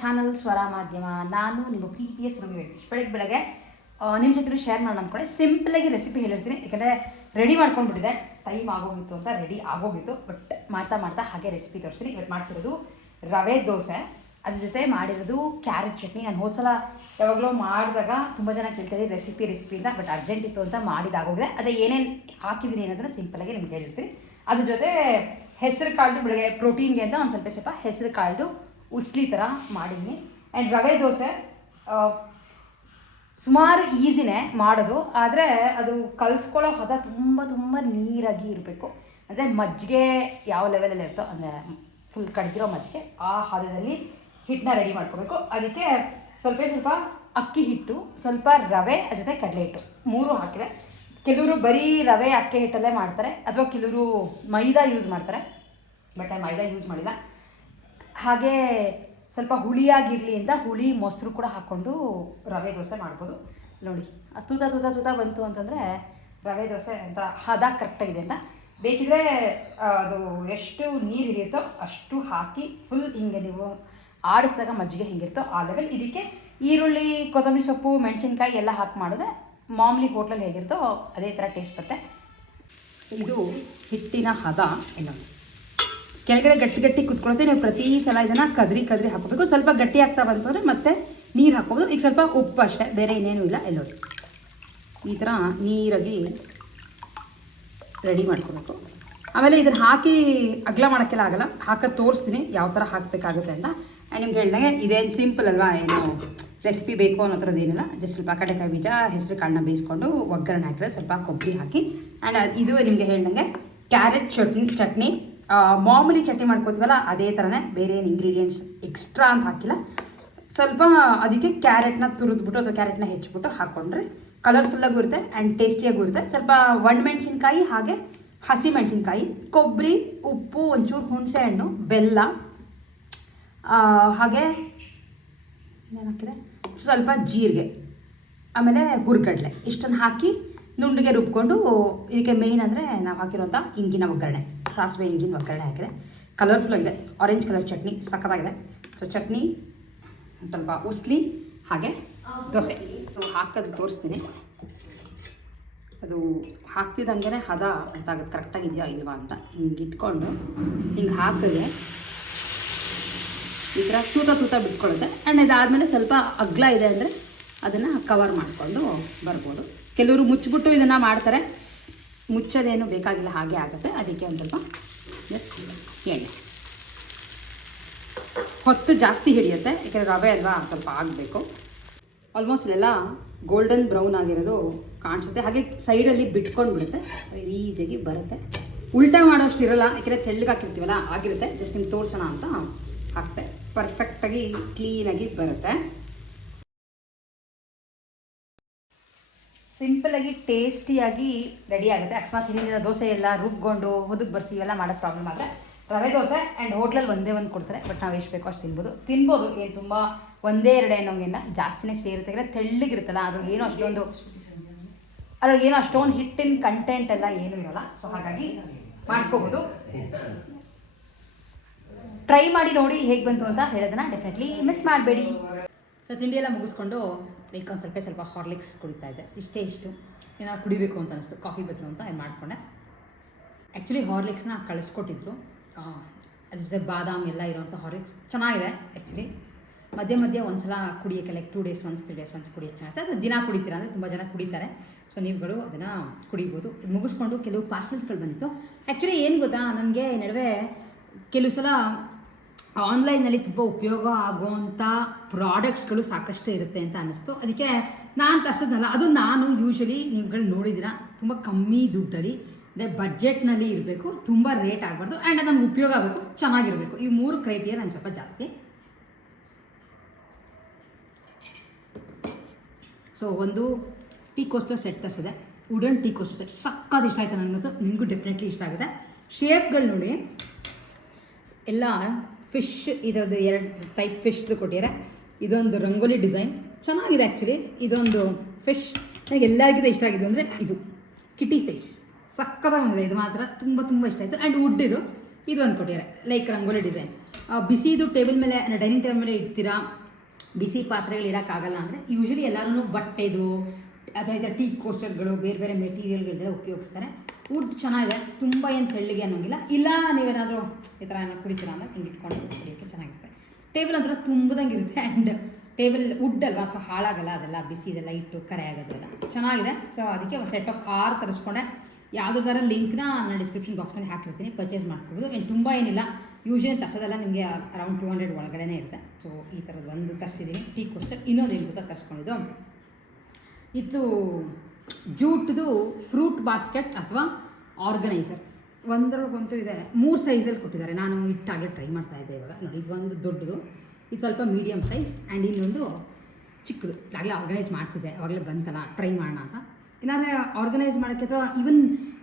Channel ಸ್ವರ ಮಾಧ್ಯಮ. ನಾನು ನಿಮ್ಮ ಪ್ರೀತಿಯ ಸುರಭಿ. ಬೆಳಗ್ಗೆ ನಿಮ್ಮ ಜೊತೆ ಶೇರ್ ಮಾಡೋಣ ಅಂದ್ಕೊಂಡೆ. ಸಿಂಪಲಾಗಿ ರೆಸಿಪಿ ಹೇಳಿರ್ತೀನಿ, ಯಾಕಂದರೆ ರೆಡಿ ಮಾಡ್ಕೊಂಡ್ಬಿಟ್ಟಿದೆ, ಟೈಮ್ ಆಗೋಗಿತ್ತು ಅಂತ ರೆಡಿ ಆಗೋಗಿತ್ತು. ಬಟ್ ಮಾಡ್ತಾ ಹಾಗೆ ರೆಸಿಪಿ ತೋರಿಸ್ತೀನಿ. ಇವತ್ತು ಮಾಡ್ತಿರೋದು ರವೆ ದೋಸೆ, ಅದ್ರ ಜೊತೆ ಮಾಡಿರೋದು ಕ್ಯಾರೆಟ್ ಚಟ್ನಿ. ನಾನು ಹೋದ್ಸಲ ಯಾವಾಗಲೂ ಮಾಡಿದಾಗ ತುಂಬ ಜನ ಕೇಳ್ತಾಯಿದ್ದೆ ರೆಸಿಪಿಯಿಂದ, ಬಟ್ ಅರ್ಜೆಂಟ್ ಇತ್ತು ಅಂತ ಮಾಡಿದಾಗೋಗಿದೆ. ಅದೇ ಏನೇನು ಹಾಕಿದ್ದೀನಿ ಅನ್ನೋದನ್ನು ಸಿಂಪಲಾಗಿ ನಿಮ್ಗೆ ಹೇಳಿರ್ತೀನಿ. ಅದ್ರ ಜೊತೆ ಹೆಸರು ಕಾಳು, ಬೆಳಗ್ಗೆ ಪ್ರೋಟೀನ್ಗೆ ಅಂತ ಒಂದು ಸ್ವಲ್ಪ ಹೆಸರು ಕಾಳು ಉಸ್ಲಿ ಥರ ಮಾಡಿದ್ದೀನಿ. ಆ್ಯಂಡ್ ರವೆ ದೋಸೆ ಸುಮಾರು ಈಸಿನೇ ಮಾಡೋದು, ಆದರೆ ಅದು ಕಲಿಸ್ಕೊಳ್ಳೋ ಹದ ತುಂಬ ನೀರಾಗಿ ಇರಬೇಕು. ಅಂದರೆ ಮಜ್ಜಿಗೆ ಯಾವ ಲೆವೆಲಲ್ಲಿ ಇರ್ತೋ, ಅಂದರೆ ಫುಲ್ ಕಡ್ದಿರೋ ಮಜ್ಜಿಗೆ, ಆ ಹದದಲ್ಲಿ ಹಿಟ್ಟನ್ನ ರೆಡಿ ಮಾಡ್ಕೋಬೇಕು. ಅದಕ್ಕೆ ಸ್ವಲ್ಪ ಅಕ್ಕಿ ಹಿಟ್ಟು, ಸ್ವಲ್ಪ ರವೆ, ಅದ್ರ ಜೊತೆ ಕಡಲೆ ಹಿಟ್ಟು 3 ಹಾಕಿದೆ. ಕೆಲವರು ಬರೀ ರವೆ ಅಕ್ಕಿ ಹಿಟ್ಟಲ್ಲೇ ಮಾಡ್ತಾರೆ, ಅಥವಾ ಕೆಲವರು ಮೈದಾ ಯೂಸ್ ಮಾಡ್ತಾರೆ. ಬಟ್ ಮೈದಾ ಯೂಸ್ ಮಾಡಿಲ್ಲ. ಹಾಗೆ ಸ್ವಲ್ಪ ಹುಳಿಯಾಗಿರಲಿ ಅಂತ ಹುಳಿ ಮೊಸರು ಕೂಡ ಹಾಕ್ಕೊಂಡು ರವೆ ದೋಸೆ ಮಾಡ್ಬೋದು. ನೋಡಿ ತೂತ ಬಂತು ಅಂತಂದರೆ ರವೆ ದೋಸೆ ಅಂತ ಹದ ಕರೆಕ್ಟಾಗಿದೆ ಅಂತ. ಬೇಕಿದ್ರೆ ಅದು ಎಷ್ಟು ನೀರು ಹಿಡಿಯುತ್ತೋ ಅಷ್ಟು ಹಾಕಿ ಫುಲ್ ಹಿಂಗೆ ನೀವು ಆಡಿಸಿದಾಗ ಮಜ್ಜಿಗೆ ಹೆಂಗಿರುತ್ತೋ ಆ ಲೆವೆಲ್. ಇದಕ್ಕೆ ಈರುಳ್ಳಿ, ಕೊತ್ತಂಬರಿ ಸೊಪ್ಪು, ಮೆಣಸಿನ್ಕಾಯಿ ಎಲ್ಲ ಹಾಕಿ ಮಾಡಿದ್ರೆ ಮಾಮೂಲಿ ಹೋಟ್ಲಲ್ಲಿ ಹೇಗಿರುತ್ತೋ ಅದೇ ಥರ ಟೇಸ್ಟ್ ಬರುತ್ತೆ. ಇದು ಹಿಟ್ಟಿನ ಹದ. ಇನ್ನೊಂದು ಕೆಳಗಡೆ ಗಟ್ಟಿ ಕುತ್ಕೊಳುತ್ತೆ. ನೀವು ಪ್ರತಿ ಸಲ ಇದನ್ನು ಕದ್ರಿ ಹಾಕೋಬೇಕು. ಸ್ವಲ್ಪ ಗಟ್ಟಿ ಆಗ್ತಾ ಬಂತು ಅಂದರೆ ಮತ್ತೆ ನೀರು ಹಾಕೋಬೋದು. ಈಗ ಸ್ವಲ್ಪ ಉಪ್ಪು ಅಷ್ಟೇ, ಬೇರೆ ಇನ್ನೇನು ಇಲ್ಲ. ಎಲ್ಲೋಡಿ ಈ ಥರ ನೀರಾಗಿ ರೆಡಿ ಮಾಡ್ಕೋಬೇಕು. ಆಮೇಲೆ ಇದನ್ನು ಹಾಕಿ ಅಗಲ ಮಾಡೋಕ್ಕೆಲ್ಲ ಆಗಲ್ಲ, ಹಾಕೋದು ತೋರಿಸ್ತೀನಿ ಯಾವ ಥರ ಹಾಕಬೇಕಾಗುತ್ತೆ ಅಂತ. ಆ್ಯಂಡ್ ನಿಮ್ಗೆ ಹೇಳಿದಾಗೆ ಇದೇನು ಸಿಂಪಲ್ ಅಲ್ವಾ, ಏನು ರೆಸಿಪಿ ಬೇಕು ಅನ್ನೋ ಥರದ್ದು ಏನಿಲ್ಲ. ಜಸ್ಟ್ ಸ್ವಲ್ಪ ಕಡಲೆಕಾಯಿ ಬೀಜ, ಹೆಸರು ಕಾಳನ್ನ ಬೇಯಿಸ್ಕೊಂಡು ಒಗ್ಗರಣೆ ಹಾಕಿದ್ರೆ ಸ್ವಲ್ಪ ಕೊಬ್ಬರಿ ಹಾಕಿ. ಆ್ಯಂಡ್ ಇದು ನಿಮಗೆ ಹೇಳ್ದಂಗೆ ಕ್ಯಾರೆಟ್ ಚಟ್ನಿ ಮಾಮೂಲಿ ಚಟ್ನಿ ಮಾಡ್ಕೋತೀವಲ್ಲ ಅದೇ ಥರನೇ, ಬೇರೆ ಏನು ಇಂಗ್ರೀಡಿಯೆಂಟ್ಸ್ ಎಕ್ಸ್ಟ್ರಾ ಅಂತ ಹಾಕಿಲ್ಲ. ಸ್ವಲ್ಪ ಅದಕ್ಕೆ ಕ್ಯಾರೆಟ್ನ ತುರಿದ್ಬಿಟ್ಟು ಅಥವಾ ಕ್ಯಾರೆಟ್ನ ಹೆಚ್ಚಿಬಿಟ್ಟು ಹಾಕ್ಕೊಂಡ್ರೆ ಕಲರ್ಫುಲ್ಲಾಗೂ ಇರುತ್ತೆ ಆ್ಯಂಡ್ ಟೇಸ್ಟಿಯಾಗೂ ಇರುತ್ತೆ. ಸ್ವಲ್ಪ ಒಣಮೆಣ್ಸಿನ್ಕಾಯಿ, ಹಾಗೆ ಹಸಿ ಮೆಣಸಿನ್ಕಾಯಿ, ಕೊಬ್ಬರಿ, ಉಪ್ಪು, ಒಂಚೂರು ಹುಣಸೆ ಹಣ್ಣು, ಬೆಲ್ಲ, ಹಾಗೆ ಏನು ಹಾಕಿದೆ, ಸ್ವಲ್ಪ ಜೀರಿಗೆ, ಆಮೇಲೆ ಹುರ್ಗಡ್ಲೆ, ಇಷ್ಟನ್ನು ಹಾಕಿ ನುಂಡಿಗೆ ರುಬ್ಕೊಂಡು, ಇದಕ್ಕೆ ಮೇಯ್ನ್ ಅಂದರೆ ನಾವು ಹಾಕಿರೋಂಥ ಇಂಗಿನ ಒಗ್ಗರಣೆ, ಸಾಸಿವೆ ಇಂಗಿನ ಒಗ್ಗರಣೆ ಹಾಕಿದೆ. ಕಲರ್ಫುಲ್ ಆಗಿದೆ, ಆರೆಂಜ್ ಕಲರ್ ಚಟ್ನಿ ಸಖತ್ತಾಗಿದೆ. ಸೊ ಚಟ್ನಿ, ಸ್ವಲ್ಪ ಉಸ್ಲಿ, ಹಾಗೆ ದೋಸೆ ಹಾಕೋದು ತೋರಿಸ್ತೀನಿ. ಅದು ಹಾಕ್ತಿದ್ದಂಗೆ ಹದ ಗೊತ್ತಾಗುತ್ತೆ ಕರೆಕ್ಟಾಗಿದೆಯಾ ಇಲ್ವಾ ಅಂತ. ಹಿಂಗೆ ಇಟ್ಕೊಂಡು ಹಿಂಗೆ ಹಾಕಿದ್ರೆ ಈ ಥರ ತೂತ ಬಿಟ್ಕೊಳ್ಳುತ್ತೆ. ಆ್ಯಂಡ್ ಇದಾದಮೇಲೆ ಸ್ವಲ್ಪ ಅಗ್ಲ ಇದೆ ಅಂದರೆ ಅದನ್ನು ಕವರ್ ಮಾಡಿಕೊಂಡು ಬರ್ಬೋದು. ಕೆಲವರು ಮುಚ್ಚಿಬಿಟ್ಟು ಇದನ್ನು ಮಾಡ್ತಾರೆ, ಮುಚ್ಚೋದೇನು ಬೇಕಾಗಿಲ್ಲ, ಹಾಗೆ ಆಗುತ್ತೆ. ಅದಕ್ಕೆ ಒಂದು ಸ್ವಲ್ಪ ಜಸ್ಟ್ ಎಣ್ಣೆ, ಹೊತ್ತು ಜಾಸ್ತಿ ಹಿಡಿಯುತ್ತೆ ಯಾಕೆಂದರೆ ರವೆ ಅಲ್ವಾ, ಸ್ವಲ್ಪ ಆಗಬೇಕು. ಆಲ್ಮೋಸ್ಟ್ ಎಲ್ಲ ಗೋಲ್ಡನ್ ಬ್ರೌನ್ ಆಗಿರೋದು ಕಾಣಿಸುತ್ತೆ. ಹಾಗೆ ಸೈಡಲ್ಲಿ ಬಿಟ್ಕೊಂಡು ಬಿಡುತ್ತೆ, ಈಸಿಯಾಗಿ ಬರುತ್ತೆ. ಉಲ್ಟಾ ಮಾಡೋಷ್ಟು ಇರೋಲ್ಲ, ಯಾಕೆಂದರೆ ತೆಳ್ಳಗೆ ಹಾಕಿರ್ತೀವಲ್ಲ ಆಗಿರುತ್ತೆ. ಜಸ್ಟ್ ನಿಮ್ಗೆ ತೋರಿಸೋಣ ಅಂತ ಹಾಕ್ತೆ. ಪರ್ಫೆಕ್ಟಾಗಿ ಕ್ಲೀನಾಗಿ ಬರುತ್ತೆ. ಸಿಂಪಲಾಗಿ ಟೇಸ್ಟಿಯಾಗಿ ರೆಡಿ ಆಗುತ್ತೆ. ಅಕಸ್ಮಾತ್ ಹಿಂದಿನ ದೋಸೆ ಎಲ್ಲ ರುಬ್ಕೊಂಡು ಹೊದಕ್ಕೆ ಬರ್ಸಿ ಇವೆಲ್ಲ ಮಾಡೋಕ್ಕೆ ಪ್ರಾಬ್ಲಮ್ ಆದರೆ ರವೆ ದೋಸೆ. ಆ್ಯಂಡ್ ಹೋಟ್ಲಲ್ಲಿ ಒಂದೇ ಒಂದು ಕೊಡ್ತಾರೆ, ಬಟ್ ನಾವು ಎಷ್ಟು ಬೇಕೋ ಅಷ್ಟು ತಿನ್ಬೋದು. ಏನು ತುಂಬ ಒಂದೇ ಎರಡೇ ಅನ್ನೋಂಗಿಲ್ಲ, ಜಾಸ್ತಿನೇ ಸೇರುತ್ತೆ. ತೆಳ್ಳಗಿರುತ್ತಲ್ಲ ಅದ್ರಾಗೇನು ಅಷ್ಟೊಂದು ಹಿಟ್ಟಿನ ಕಂಟೆಂಟ್ ಎಲ್ಲ ಏನೂ ಇರೋಲ್ಲ. ಸೊ ಹಾಗಾಗಿ ಮಾಡ್ಕೋಬೋದು. ಟ್ರೈ ಮಾಡಿ ನೋಡಿ ಹೇಗೆ ಬಂತು ಅಂತ ಹೇಳೋದನ್ನ ಡೆಫಿನೆಟ್ಲಿ ಮಿಸ್ ಮಾಡಬೇಡಿ. ಸೊ ತಿಂಡಿ ಎಲ್ಲ ಮುಗಿಸ್ಕೊಂಡು ಈಗ ಒಂದು ಸ್ವಲ್ಪ ಹಾರ್ಲಿಕ್ಸ್ ಕುಡಿತಾ ಇದ್ದೆ. ಇಷ್ಟು ಏನಾದ್ರು ಕುಡಿಬೇಕು ಅಂತ ಅನಿಸ್ತು, ಕಾಫಿ ಬದಲು ಅಂತ ಮಾಡಿಕೊಂಡೆ. ಆ್ಯಕ್ಚುಲಿ ಹಾರ್ಲಿಕ್ಸ್ನ ಕಳಿಸ್ಕೊಟ್ಟಿದ್ರು, ಅದ್ರ ಜೊತೆ ಬಾದಾಮ್ ಎಲ್ಲ ಇರೋವಂಥ ಹಾರ್ಲಿಕ್ಸ್ ಚೆನ್ನಾಗಿದೆ. ಆ್ಯಕ್ಚುಲಿ ಮಧ್ಯೆ ಒಂದು ಸಲ ಕುಡಿಯೋಕ್ಕೆ, like 2 days once 3 days once ಕುಡಿಯೋಕ್ಕೆ ಚೆನ್ನಾಗಿದೆ. ಅದು ದಿನ ಕುಡಿತೀರ ಅಂದರೆ ತುಂಬ ಜನ ಕುಡಿತಾರೆ. ಸೊ ನೀವುಗಳು ಅದನ್ನು ಕುಡಿಬೋದು. ಇದು ಮುಗಿಸ್ಕೊಂಡು ಕೆಲವು ಪಾರ್ಸಲ್ಸ್ಗಳು ಬಂದಿತ್ತು. ಆ್ಯಕ್ಚುಲಿ ಏನು ಗೊತ್ತಾ, ನನಗೆ ನಡುವೆ ಕೆಲವು ಸಲ ಆನ್ಲೈನಲ್ಲಿ ತುಂಬ ಉಪಯೋಗ ಆಗುವಂಥ ಪ್ರಾಡಕ್ಟ್ಸ್ಗಳು ಸಾಕಷ್ಟು ಇರುತ್ತೆ ಅಂತ ಅನ್ನಿಸ್ತು. ಅದಕ್ಕೆ ನಾನು ತರಿಸೋದಲ್ಲ, ಅದು ನಾನು ಯೂಶ್ವಲಿ ನೀವುಗಳು ನೋಡಿದ್ದೀರ ತುಂಬ ಕಮ್ಮಿ ದುಡ್ಡಲ್ಲಿ, ಅಂದರೆ ಬಡ್ಜೆಟ್ನಲ್ಲಿ ಇರಬೇಕು, ತುಂಬ ರೇಟ್ ಆಗಬಾರ್ದು, ಆ್ಯಂಡ್ ಅದು ನಮ್ಗೆ ಉಪಯೋಗ ಆಗಬೇಕು, ಚೆನ್ನಾಗಿರಬೇಕು. ಈ 3 ಕ್ರೈಟೀರಿಯಾ ನಾನು ಸ್ವಲ್ಪ ಜಾಸ್ತಿ. ಸೊ ಒಂದು ಟೀ ಕೋಸ್ಟರ್ ಸೆಟ್ ತರಿಸಿದೆ, ವುಡನ್ ಟೀ ಕೋಸ್ಟರ್ ಸೆಟ್. ಸಕ್ಕತ್ತು ಇಷ್ಟ ಆಯಿತು ನನಗಂತೂ, ನಿಮಗೂ ಡೆಫಿನೆಟ್ಲಿ ಇಷ್ಟ ಆಗುತ್ತೆ. ಶೇಪ್ಗಳು ನೋಡಿ, ಎಲ್ಲ ಫಿಶ್, ಇದರದ್ದು 2 ಟೈಪ್ ಫಿಶ್ದು ಕೊಟ್ಟಿದ್ದಾರೆ. ಇದೊಂದು ರಂಗೋಲಿ ಡಿಸೈನ್ ಚೆನ್ನಾಗಿದೆ. ಆ್ಯಕ್ಚುಲಿ ಇದೊಂದು ಫಿಶ್ ನನಗೆ ಎಲ್ಲರಿಗಿಂತ ಇಷ್ಟ ಆಗಿದೆ ಅಂದರೆ ಇದು ಕಿಟಿ ಫಿಶ್, ಸಕ್ಕತ್ತಾಗಿ ಬಂದಿದೆ. ಇದು ಮಾತ್ರ ತುಂಬ ಇಷ್ಟ ಆಯಿತು. ಆ್ಯಂಡ್ ವುಡ್ ಇದು ಒಂದು ಕೊಟ್ಟಿದ್ದಾರೆ, ಲೈಕ್ ರಂಗೋಲಿ ಡಿಸೈನ್. ಬಿಸಿದು ಟೇಬಲ್ ಮೇಲೆ ಡೈನಿಂಗ್ ಟೇಬಲ್ ಮೇಲೆ ಇಡ್ತೀರಾ, ಬಿಸಿ ಪಾತ್ರೆಗಳು ಇಡೋಕ್ಕಾಗಲ್ಲ ಅಂದರೆ ಯೂಶ್ವಲಿ ಎಲ್ಲರೂ ಬಟ್ಟೆದು ಅಥವಾ ಈ ಥರ ಟೀ ಕೋಸ್ಟರ್ಗಳು ಬೇರೆ ಬೇರೆ ಮೆಟೀರಿಯಲ್ಗಳೆಲ್ಲ ಉಪಯೋಗಿಸ್ತಾರೆ. ವುಡ್ ಚೆನ್ನಾಗಿದೆ, ತುಂಬ ಏನು ತೆಳ್ಳಗೆ ಅನ್ನೋಂಗಿಲ್ಲ. ಇಲ್ಲ ನೀವೇನಾದರೂ ಈ ಥರ ಏನೋ ಕುಡಿತೀರಾ ಅಂದರೆ ಹಿಂಗೆ ಇಟ್ಕೊಂಡು ಕುಡಿಯೋಕ್ಕೆ ಚೆನ್ನಾಗಿರುತ್ತೆ. ಟೇಬಲ್ ಒಂಥರ ತುಂಬ್ದಂಗೆ ಇರುತ್ತೆ. ಆ್ಯಂಡ್ ಟೇಬಲ್ ವುಡ್ ಅಲ್ವಾ, ಸೊ ಹಾಳಾಗಲ್ಲ, ಅದೆಲ್ಲ ಬಿಸಿ ಇದೆಲ್ಲ ಇಟ್ಟು ಕರೆ ಆಗೋದೆಲ್ಲ ಚೆನ್ನಾಗಿದೆ. ಸೊ ಅದಕ್ಕೆ ಒಂದು ಸೆಟ್ ಆಫ್ 6 ತರಿಸ್ಕೊಂಡೆ. ಯಾವುದಾರ ಲಿಂಕ್ನ ನಾನು ಡಿಸ್ಕ್ರಿಪ್ಷನ್ ಬಾಕ್ಸ್ನಲ್ಲಿ ಹಾಕಿರ್ತೀನಿ, ಪರ್ಚೇಸ್ ಮಾಡ್ಕೊಬೋದು. ಆ್ಯಂಡ್ ತುಂಬ ಏನಿಲ್ಲ, ಯೂಶ್ವಲಿ ತರಿಸೋದೆಲ್ಲ ನಿಮಗೆ ಅರೌಂಡ್ 200 ಒಳಗಡೆ ಇರುತ್ತೆ. ಸೊ ಈ ಥರದ್ದು ಒಂದು ತರಿಸಿದ್ದೀನಿ ಟೀ ಕೋಸ್ಟರ್. ಇನ್ನೊಂದು ಏನು ಗೊತ್ತಾ ತರಿಸ್ಕೊಂಡಿದ್ದು, ಇದು ಜೂಟ್ದು ಫ್ರೂಟ್ ಬಾಸ್ಕೆಟ್ ಅಥವಾ ಆರ್ಗನೈಸರ್. ಒಂದರೊಳಗೊಂದು ಇದೆ, 3 ಸೈಜಲ್ಲಿ ಕೊಟ್ಟಿದ್ದಾರೆ. ನಾನು ಇಟ್ಟಾಗೆ ಟ್ರೈ ಮಾಡ್ತಾಯಿದ್ದೆ ಇವಾಗ ನೋಡಿ. ಇದು ಒಂದು ದೊಡ್ಡದು, ಇದು ಸ್ವಲ್ಪ ಮೀಡಿಯಮ್ ಸೈಜ್, ಆ್ಯಂಡ್ ಇನ್ನೊಂದು ಚಿಕ್ಕದು. ಆಗಲೇ ಆರ್ಗನೈಸ್ ಮಾಡ್ತಿದ್ದೆ, ಅವಾಗಲೇ ಬಂತಲ್ಲ ಟ್ರೈ ಮಾಡೋಣ ಅಂತ. ಇಲ್ಲಾಂದರೆ ಆರ್ಗನೈಸ್ ಮಾಡೋಕ್ಕೆ ಅಥವಾ ಈವನ್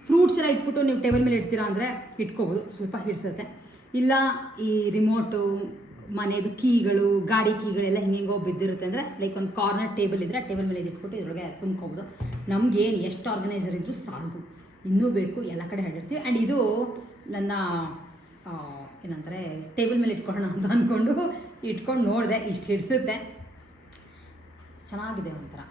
ಫ್ರೂಟ್ಸ್ ಎಲ್ಲ ಇಟ್ಬಿಟ್ಟು ನೀವು ಟೇಬಲ್ ಮೇಲೆ ಇಡ್ತೀರಾ ಅಂದರೆ ಇಟ್ಕೋಬೋದು, ಸ್ವಲ್ಪ ಹಿಡಿಸುತ್ತೆ. ಇಲ್ಲ ಈ ರಿಮೋಟು, ಮನೆಯದು ಕೀಗಳು, ಗಾಡಿ ಕೀಗಳೆಲ್ಲ ಹೆಂಗೆಂಗೋ ಬಿದ್ದಿರುತ್ತೆ ಅಂದರೆ ಲೈಕ್ ಒಂದು ಕಾರ್ನರ್ ಟೇಬಲ್ ಇದ್ದರೆ ಟೇಬಲ್ ಮೇಲೆ ಇಟ್ಬಿಟ್ಟು ಇದರೊಳಗೆ ತುಂಬ್ಕೋಬೋದು. ನಮಗೇನು ಎಷ್ಟು ಆರ್ಗನೈಸರ್ ಇದ್ದರೂ ಸಾಲದು, ಇನ್ನೂ ಬೇಕು, ಎಲ್ಲ ಕಡೆ ಹರಡಿರ್ತೀವಿ. ಆ್ಯಂಡ್ ಇದು ನನ್ನ ಏನಂತಾರೆ ಟೇಬಲ್ ಮೇಲೆ ಇಟ್ಕೊಳ್ಳೋಣ ಅಂತ ಅಂದ್ಕೊಂಡು ಇಟ್ಕೊಂಡು ನೋಡಿದೆ, ಇಷ್ಟು ಹಿಡಿಸುತ್ತೆ. ಚೆನ್ನಾಗಿದೆ. ಒಂಥರ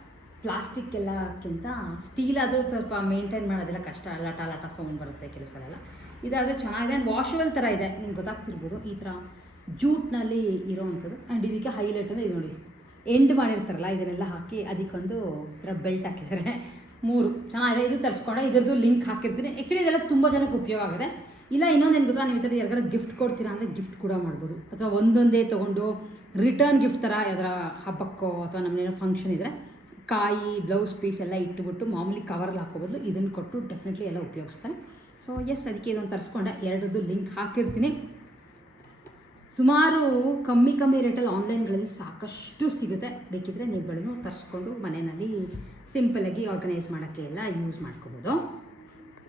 ಪ್ಲಾಸ್ಟಿಕ್ ಎಲ್ಲಕ್ಕಿಂತ ಸ್ಟೀಲ್ ಆದರೂ ಸ್ವಲ್ಪ ಮೇಂಟೈನ್ ಮಾಡೋದೆಲ್ಲ ಕಷ್ಟ, ಲಟ ಲಟ ಸೌಂಡ್ ಬರುತ್ತೆ ಕೆಲವು ಸಲ ಎಲ್ಲ. ಇದಾದರೆ ಚೆನ್ನಾಗಿದೆ. ಆ್ಯಂಡ್ ವಾಷಬಲ್ ಥರ ಇದೆ, ನಿಮ್ಗೆ ಗೊತ್ತಾಗ್ತಿರ್ಬೋದು. ಈ ಥರ ಜೂಟ್ನಲ್ಲಿ ಇರೋವಂಥದ್ದು. ಆ್ಯಂಡ್ ಇದಕ್ಕೆ ಹೈಲೈಟ್ ಅಂದರೆ ಇದು ನೋಡಿ, ಎಂಡ್ ಮಾಡಿರ್ತಾರಲ್ಲ ಇದನ್ನೆಲ್ಲ ಹಾಕಿ ಅದಕ್ಕೊಂದು ಥರ ಬೆಲ್ಟ್ ಹಾಕಿದ್ದಾರೆ. 3 ಚೆನ್ನಾಗಿದೆ. ಇದು ತರಿಸ್ಕೊಂಡೆ, ಇದರದ್ದು ಲಿಂಕ್ ಹಾಕಿರ್ತೀನಿ. ಆ್ಯಕ್ಚುಲಿ ಇದೆಲ್ಲ ತುಂಬ ಜನಕ್ಕೆ ಉಪಯೋಗ ಆಗಿದೆ. ಇಲ್ಲ ಇನ್ನೊಂದೇನು ಗೊತ್ತಾ, ನೀವು ಈ ಥರ ಯಾರಿಗಾರು ಗಿಫ್ಟ್ ಕೊಡ್ತೀರಾ ಅಂದರೆ ಗಿಫ್ಟ್ ಕೂಡ ಮಾಡ್ಬೋದು. ಅಥವಾ ಒಂದೊಂದೇ ತೊಗೊಂಡು ರಿಟರ್ನ್ ಗಿಫ್ಟ್ ಥರ ಯಾವ್ದಾರ ಹಬ್ಬಕ್ಕೋ ಅಥವಾ ನಮ್ಮನೇನೋ ಫಂಕ್ಷನ್ ಇದ್ದರೆ ಕಾಯಿ, ಬ್ಲೌಸ್ ಪೀಸ್ ಎಲ್ಲ ಇಟ್ಟುಬಿಟ್ಟು ಮಾಮೂಲಿ ಕವರ್ಗೆ ಹಾಕೋಬದಲು ಇದನ್ನು ಕೊಟ್ಟು ಡೆಫಿನೆಟ್ಲಿ ಎಲ್ಲ ಉಪಯೋಗಿಸ್ತಾನೆ. ಸೊ ಎಸ್, ಅದಕ್ಕೆ ಇದೊಂದು ತರಿಸ್ಕೊಂಡೆ. 2ರದ್ದು ಲಿಂಕ್ ಹಾಕಿರ್ತೀನಿ. ಸುಮಾರು ಕಮ್ಮಿ ರೇಟಲ್ಲಿ ಆನ್ಲೈನ್ಗಳಲ್ಲಿ ಸಾಕಷ್ಟು ಸಿಗುತ್ತೆ. ಬೇಕಿದ್ದರೆ ನೀವುಗಳನ್ನು ತರಿಸ್ಕೊಂಡು ಮನೆಯಲ್ಲಿ ಸಿಂಪಲಾಗಿ ಆರ್ಗನೈಸ್ ಮಾಡೋಕ್ಕೆ ಎಲ್ಲ ಯೂಸ್ ಮಾಡ್ಕೋಬೋದು.